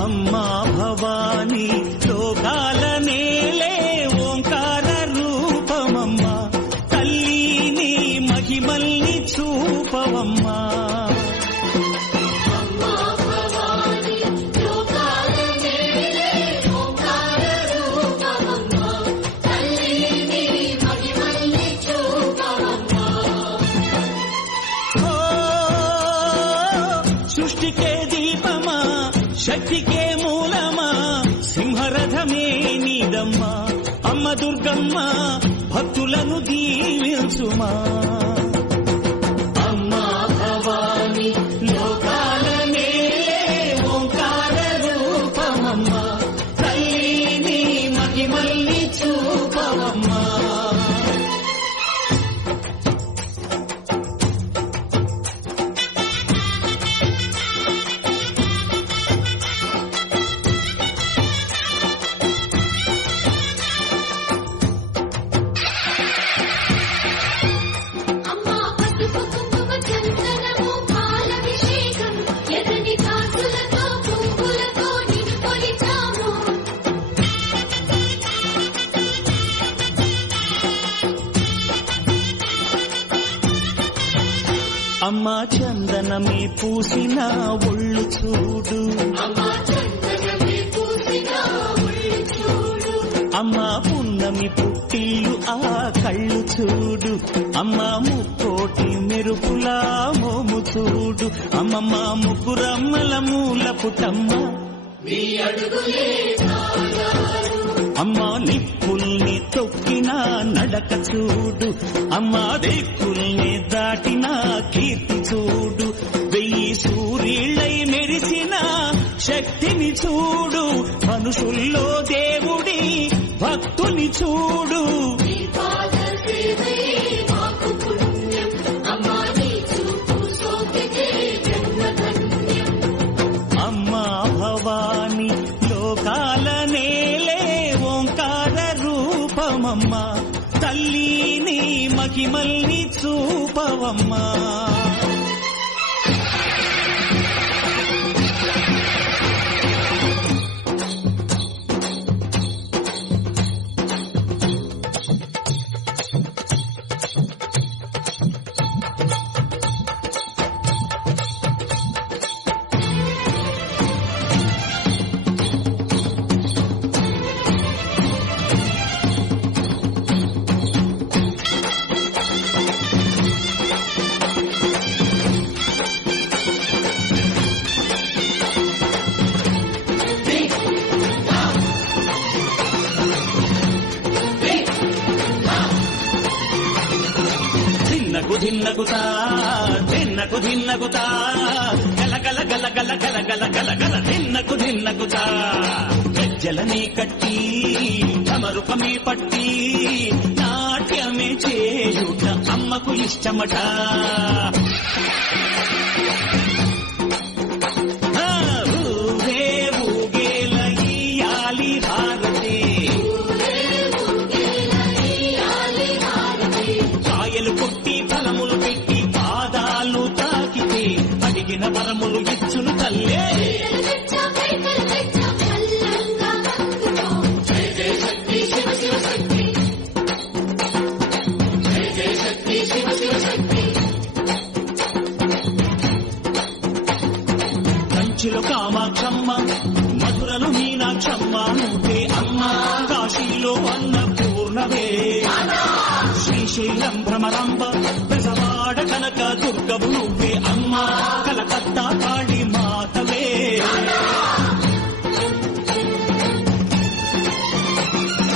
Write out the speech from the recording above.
అమ్మా భవాని లోకాల నేలే ఓంకార రూపమమ్మా, తల్లిని మహిమల్ని చూపవమ్మా. సృష్టికే దీపమా, శక్తికే మూలమా, సింహరథమే నీదమ్మా. అమ్మ దుర్గమ్మ భక్తులను దీవించుమా. అమ్మా భవాని లోకాల నేలే ఓంకార రూపమమ్మా, తల్లిని మహిమల్ని చూపవమ్మా. అమ్మా చందనమే పూసిన ఒళ్ళు చూడు, అమ్మా పున్నమి పుట్టిల్లు ఆ కళ్ళు చూడు, అమ్మా ముక్కోటి మెరుపులా మోము చూడు. అమ్మమ్మ ముగ్గురమ్మల మూల పుటమ్మ, అమ్మా నిప్పుల్ని తొక్కిన నడక చూడు, అమ్మా దిక్కుల్ని దాటిన కీర్తి చూడు. 1000 సూర్యుళ్ళై మెరిసిన శక్తిని చూడు, మనుషుల్లో దేవుడి భక్తుని చూడు. అమ్మా భవాని లోకాల నేలే ఓంకార రూపమమ్మా, తల్లిని మహిమల్ని చూపవమ్మా. ధిన్నగుతా ధిన్నకు ధిన్నగుతా గలగల గలగల గలగల గలగల ధిన్నగుతా. గజ్జలనే కట్టి తమరుపమే పట్టి నాట్యమే చేయుట అమ్మకు ఇష్టమట. ఊగే ఊగేల ఇయ్యాలి హారతి, కాయలు కొట్టి ఫలములు పెట్టి పాదాలు తాకితే అడిగిన వరములు ఇచ్చును తల్లే. కంచిలో కామాక్షమ్మ, మధురలు మీనాక్షమ్మ నువ్వే అమ్మ, కాశీలో అన్నపూర్ణవే, శ్రీశైలం భ్రమరాంబ, పెసవాడ కనక దుర్గవు నువ్వే అమ్మ, కలకత్తా కాళీ